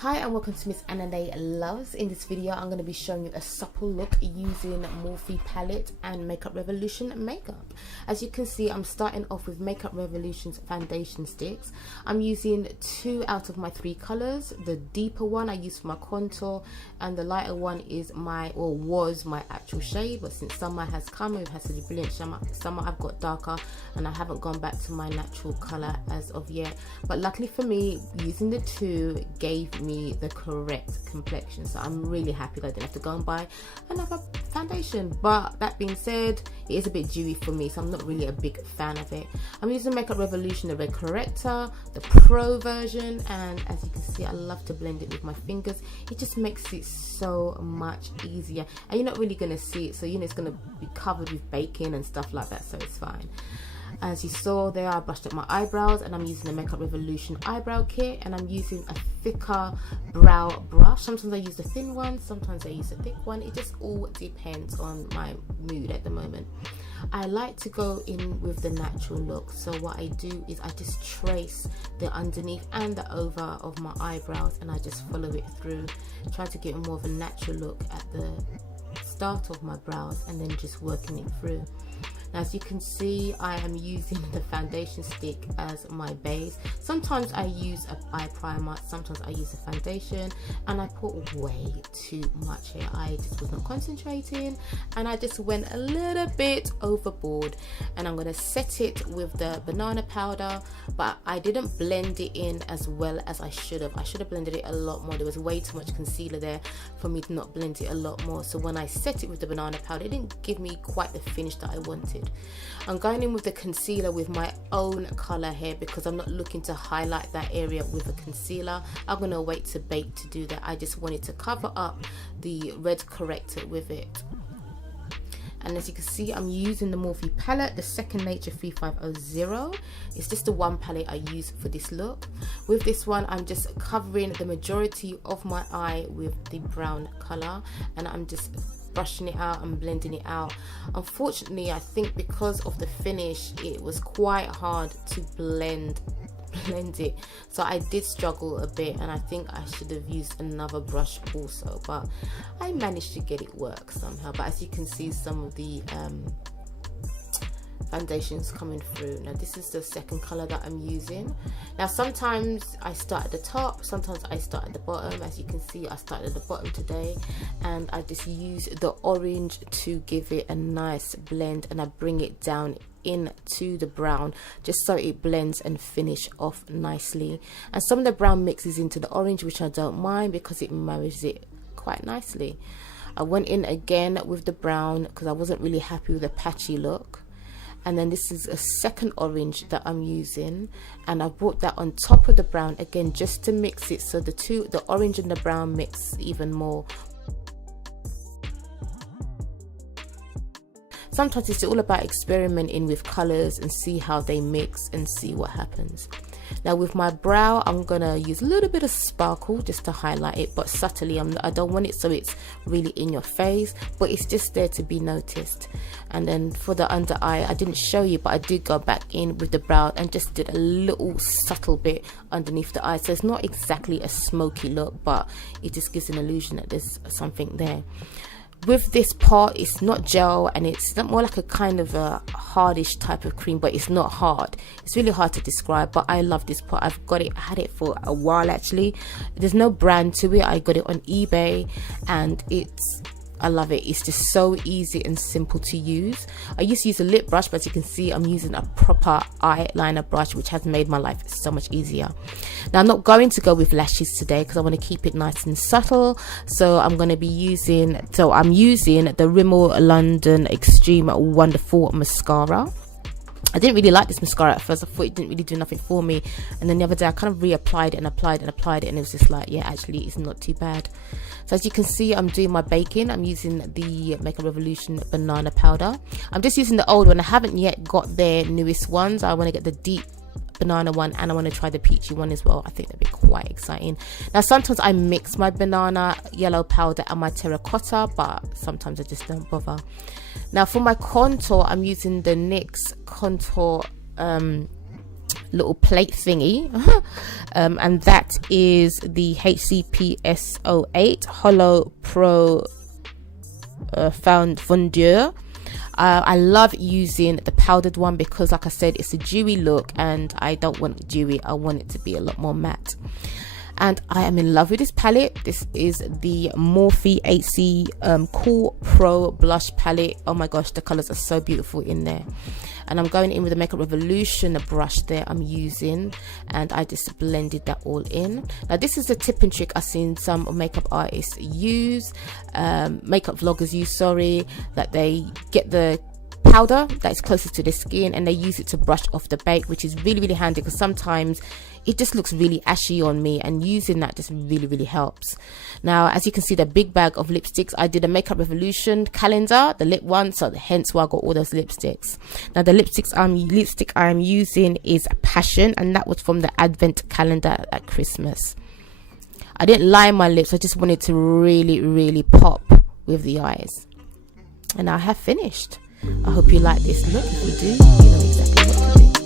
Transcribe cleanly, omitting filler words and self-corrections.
Hi and welcome to Miss Annaday Loves. In this video I'm going to be showing you a supple look using Morphe palette and Makeup Revolution makeup. As you can see, I'm starting off with Makeup Revolution's foundation sticks. I'm using 2 out of my 3 colors. The deeper one I use for my contour and the lighter one is was my actual shade, but since summer has come, we've had such a brilliant summer, I've got darker and I haven't gone back to my natural color as of yet. But luckily for me, using the 2 gave me the correct complexion, so I'm really happy that I didn't have to go and buy another foundation. But that being said, it is a bit dewy for me, so I'm not really a big fan of it. I'm using Makeup Revolution, the red corrector, the pro version, and as you can see, I love to blend it with my fingers. It just makes it so much easier, and you're not really going to see it, so you know it's going to be covered with baking and stuff like that, so it's fine. As you saw there, I brushed up my eyebrows and I'm using the Makeup Revolution eyebrow kit, and I'm using a thicker brow brush. Sometimes I use a thin one, sometimes I use a thick one. It just all depends on my mood at the moment. I like to go in with the natural look, so what I do is I just trace the underneath and the over of my eyebrows and I just follow it through, try to get more of a natural look at the start of my brows and then just working it through. Now, as you can see, I am using the foundation stick as my base. Sometimes I use an eye primer, sometimes I use a foundation, and I put way too much here. I just was not concentrating and I just went a little bit overboard, and I'm going to set it with the banana powder, but I didn't blend it in as well as I should have. I should have blended it a lot more. There was way too much concealer there for me to not blend it a lot more, so when I set it with the banana powder, it didn't give me quite the finish that I wanted. I'm going in with the concealer with my own color here because I'm not looking to highlight that area with a concealer. I'm going to wait to bake to do that. I just wanted to cover up the red corrector with it. And as you can see, I'm using the Morphe palette, the Second Nature 3500. It's just the one palette I use for this look. With this one, I'm just covering the majority of my eye with the brown color, and I'm just brushing it out and blending it out. Unfortunately, I think because of the finish, it was quite hard to blend it, so I did struggle a bit, and I think I should have used another brush also, but I managed to get it work somehow. But as you can see, some of the foundations coming through. Now this is the second color that I'm using. Now sometimes I start at the top, sometimes I start at the bottom. As you can see, I started at the bottom today, and I just use the orange to give it a nice blend, and I bring it down into the brown just so it blends and finish off nicely. And some of the brown mixes into the orange, which I don't mind because it marries it quite nicely. I went in again with the brown because I wasn't really happy with the patchy look. And then this is a second orange that I'm using, and I brought that on top of the brown again just to mix it so the orange and the brown mix even more. Sometimes it's all about experimenting with colors and see how they mix and see what happens. Now with my brow, I'm gonna use a little bit of sparkle just to highlight it, but subtly. I don't want it so it's really in your face, but it's just there to be noticed. And then for the under eye, I didn't show you, but I did go back in with the brow and just did a little subtle bit underneath the eye, so it's not exactly a smoky look, but it just gives an illusion that there's something there. With this part, it's not gel, and it's more like a kind of a hardish type of cream, but it's not hard. It's really hard to describe, but I love this part. I've got it, I had it for a while actually. There's no brand to it. I got it on eBay, and I love it. It's just so easy and simple to use. I used to use a lip brush, but as you can see, I'm using a proper eyeliner brush, which has made my life so much easier. Now, I'm not going to go with lashes today because I want to keep it nice and subtle. So I'm going to be using the Rimmel London Extreme Wonderful Mascara. I didn't really like this mascara at first. I thought it didn't really do nothing for me, and then the other day I kind of reapplied it and applied it, and it was just like, yeah, actually it's not too bad. So as you can see, I'm doing my baking. I'm using the Makeup Revolution banana powder. I'm just using the old one. I haven't yet got their newest ones. I want to get the deep banana one, and I want to try the peachy one as well. I think that'd be quite exciting. Now sometimes I mix my banana yellow powder and my terracotta, but sometimes I just don't bother. Now for my contour, I'm using the NYX contour little plate thingy. And that is the HCPS08 Holo Pro Fondeur. I love using the powdered one because, like I said, it's a dewy look and I don't want it dewy. I want it to be a lot more matte. And I am in love with this palette. This is the Morphe 8C Cool Pro Blush Palette. Oh my gosh, the colors are so beautiful in there. And I'm going in with the Makeup Revolution brush there I'm using, and I just blended that all in. Now this is a tip and trick I've seen some makeup artists use, makeup vloggers use, sorry, that they get the powder that is closest to the skin and they use it to brush off the bake, which is really, really handy because sometimes it just looks really ashy on me, and using that just really, really helps. Now, as you can see, the big bag of lipsticks, I did a Makeup Revolution calendar, the lip one, so hence why I got all those lipsticks. Now, the lipstick I'm using is Passion, and that was from the Advent calendar at Christmas. I didn't line my lips, I just wanted to really, really pop with the eyes. And I have finished. I hope you like this look. If you do, you know exactly what to do.